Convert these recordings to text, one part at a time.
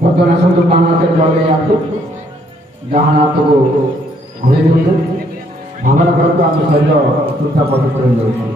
ବର୍ତ୍ତମାନ ଆସନ୍ତୁ ବାମ ହାତରେ ଜଳ ନେଇ ଆସନ୍ତୁ, ଡାହାଣ ହାତକୁ ଘୋଡ଼େଇ ଦିଅନ୍ତୁ। ଭାବନା କରନ୍ତୁ ଆମ ଶରୀର ସୁସ୍ଥ ପବିତ୍ର ହେଇଯାଉଛି।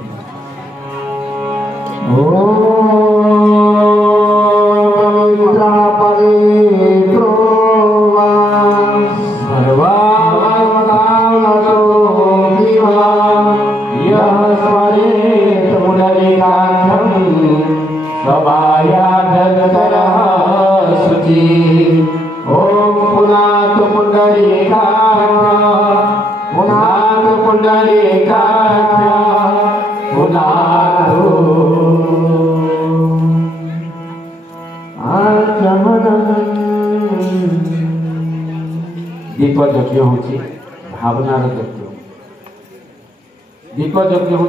दीप यज्ञ हूँ भावनार यज्ञ। दीप यज्ञ हूँ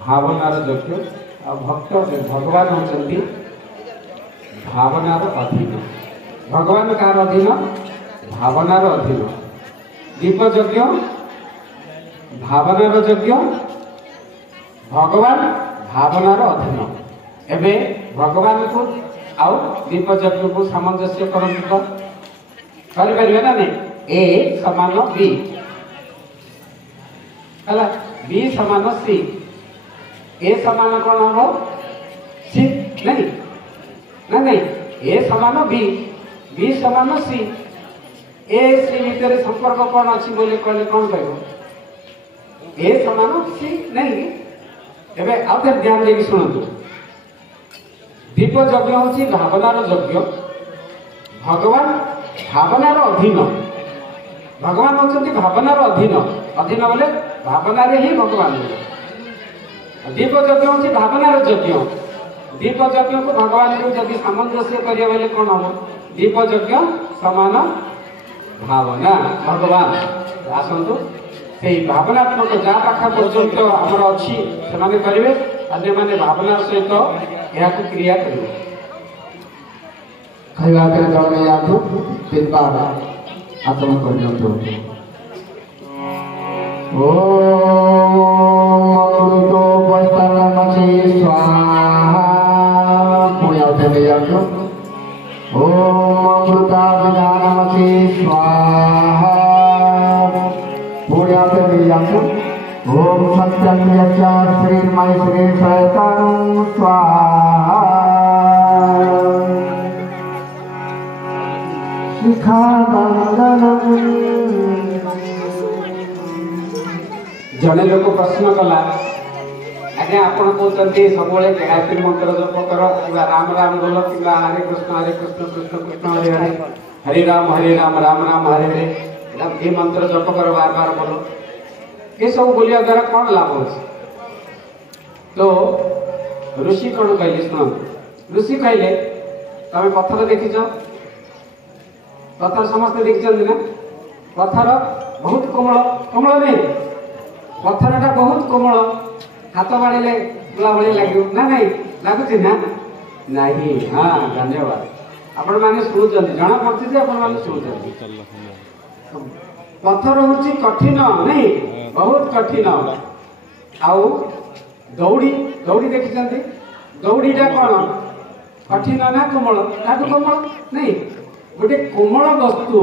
भावनार यज्ञ। भक्त भगवान होती भावनार अधीन। भगवान कार अधीन? भावनार अधीन। दीप यज्ञ भावनार यज्ञ, भगवान भावनार अधीन। एबे भगवान को आउ दीप यज्ञ को सामंजस्य करंतु करिपारिबे ना नहीं? ए समान बी हला, बी समान सी, ए समान कौन हम सी नहीं ना नहीं, ए समान बी, बी समान सी, ए सी भीतर संपर्क कौन अच्छी बोले कहले कौन कहबो? ए समान सी नहीं। एबे आउ फिर ध्यान देके सुनतु। दीप यज्ञ होची भावनार यज्ञ, भगवान भावनार अधीन। भगवान होती भावनार अधीन। अधीन बोले भावनार ही भगवान। दीप यज्ञ होती भावनार यज्ञ। दीप यज्ञ को भगवान को जब सामंजस्य करिया बोले कौन हम? दीप यज्ञ समान भावना भगवान। आसतु से भावनात्मक जहाँ पाखा पर्यंत आमर अच्छी से करेंगे, आज मैंने भावना सहित यह क्रिया करेंगे। खाଇବା ହାତରେ ଜଳ ନେଇ ଯାଆନ୍ତୁ, 3 ବାର ଆସନ କରିଦିଅନ୍ତୁ। ଅମୃତ ବସ୍ତାନମସି ସ୍ୱାହା, ପୁଣି ଆଉ ଥରେ ନେଇ ଯାଆନ୍ତୁ। ଅମୃତାଭିଧାନମସି ସ୍ୱାହା, ପୁଣି ଆଉ ଥରେ ନେଇ ଯାଆନ୍ତୁ। ଓମ୍ ସତ୍ୟଂ ୟଚ୍ଚ ଶ୍ରୀମୟୀ ଶ୍ରୀ ଶୈତାନଂ ସ୍ୱାହା। जड़े लोक प्रश्न कला, आज्ञा आप कहते सब गायत्री मंत्र जप कर, राम राम बोल कि हरे कृष्ण कृष्ण कृष्ण हरे हरे, हरे राम राम राम हरे हरे, ये मंत्र जप कर बार बार बोलो। ये सब बोलिया द्वारा कौन लाभ हो? तो ऋषि कौन कहले? सुन, ऋषि कहले तमें पत्थर देखिच? पत्थर समस्त देखते ना? पत्थर बहुत कोमल, कोमल नहीं, पत्थरटा बहुत कोमल, हाथ बाड़े गुला भाई लगे ना? नहीं लगुच ना? नहीं। हाँ, धन्यवाद। आपण मैंने शुणुं, जना पड़े आप शुणुं। पत्थर हूँ कठिन नहीं, बहुत कठिन। आउ दौड़ी, दौड़ी देखी? दौड़ीटा कौन कठिन ना कोमल? कोमल नहीं। गोटे कोमल वस्तु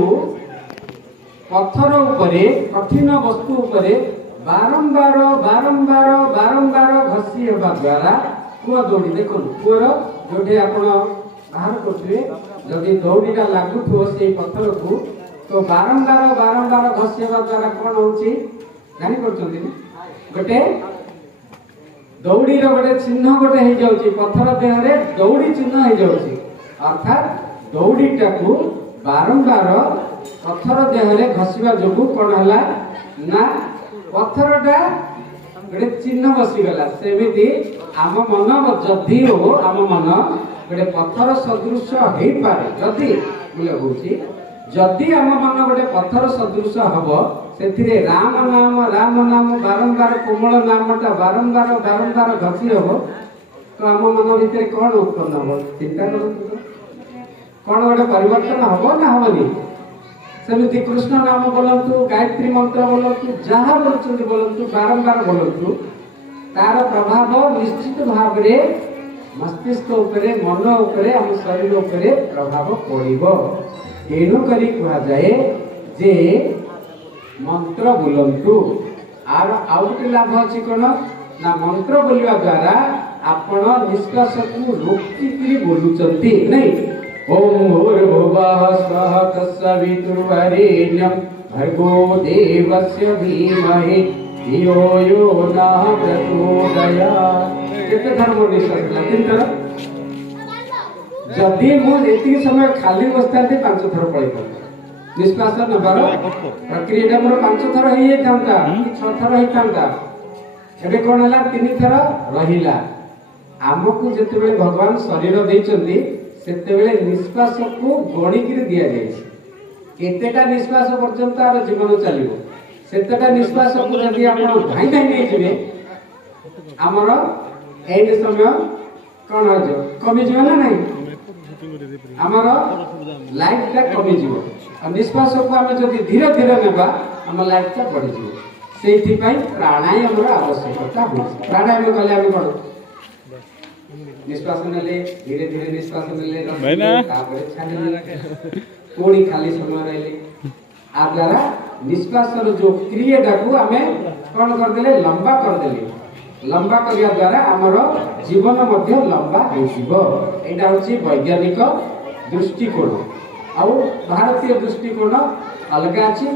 पत्थर उपरे, कठिन वस्तु उपरे बारंबार बारंबार बारंबार घसी होगा द्वारा कूआ दौड़ी देखो, कूर जो आप बाहर करेंगे, जदि दौड़ीटा लगुव से पत्थर को, तो बारंबार बारंबार घसी होगा द्वारा कौन हो जानी पड़ते? गोटे दौड़ी गोटे चिन्ह गोटे हो जाऊँगी, पत्थर देहरे दौड़ी चिन्ह हो जाऊँगी। अर्थात दौड़ीटा को बारंबार पत्थर देहरे घसीवा जो कौन है ना, पत्थरटा गोटे चिन्ह बसीगला। सेमती आम मन जदि हो, आम मन गोटे पत्थर सदृश हो पारे, जदि बोले हूँ जदि आम मन गोटे पत्थर सदृश हम, से राम नाम बारंबार कोमल नामटा बारंबार बारंबार घसी हम, तो आम मन भितर कौन उत्पन्न हम? चिंता कर कौन गोटे परिवर्तन हम ना हमनी? सेमती कृष्ण नाम बोलतु, गायत्री मंत्र बोलतु, जहाँ बोलते बोलतु, बारंबार बोलतु, तार प्रभाव निश्चित भाव मस्तिष्क उपरे मन उपरे हम शरीर उपरे प्रभाव पड़िबो। एणु करी कहा जाए जे मंत्र बोलंतु आर आउट लाभ अछि कोन ना मंत्र बोलिवा द्वारा आपण निष्कास को रोकी बोलुचंती नहीं। ओम भूर्भुवः स्वः तत्सवितुर्वरेण्यं भर्गो देवस्य धीमहि धियो यो नः प्रचोदयात्। केते धर्म निष्कास तीन थर जदि मु एति समय खाली बसतांती 5 थर पळै पड़े निष्कास नबार प्रक्रिया मोर 5 थर हे थांता कि 6 थर हे थांता एबे कोन हला 3 थर रहिला। आमको जते बेले भगवान शरीर दैचंती सेते बेले निष्कास को गणी कि दिया जाय केतेटा निष्कास पर्यंत आर जीवन चलिबो सेतेटा निष्कास को जदि आपण धाई धाई नै जिवे हमर एई समय कोन हो जो कमी जीवन ना नहीं हमर लाइफ टा कमी जीव और निष्कास को हम जदि धीरे धीरे नेबा हम लाइफ टा बढ़ी जीव सेथि पई प्राणायाम आवश्यकता हो। प्राणायाम कले हम कोन निष्कास नेले धीरे धीरे निष्कास नेले तापर छाडी कोणी खाली समय रहले आ द्वारा निष्कास रो जो क्रियाटा को हमें कोन कर देले लंबा कर देले लंबा करिया द्वारा हमर जीवन मध्य लंबा होइबो। एटा होची वैज्ञानिक दृष्टिकोण आ भारतीय दृष्टिकोण अलग अछि।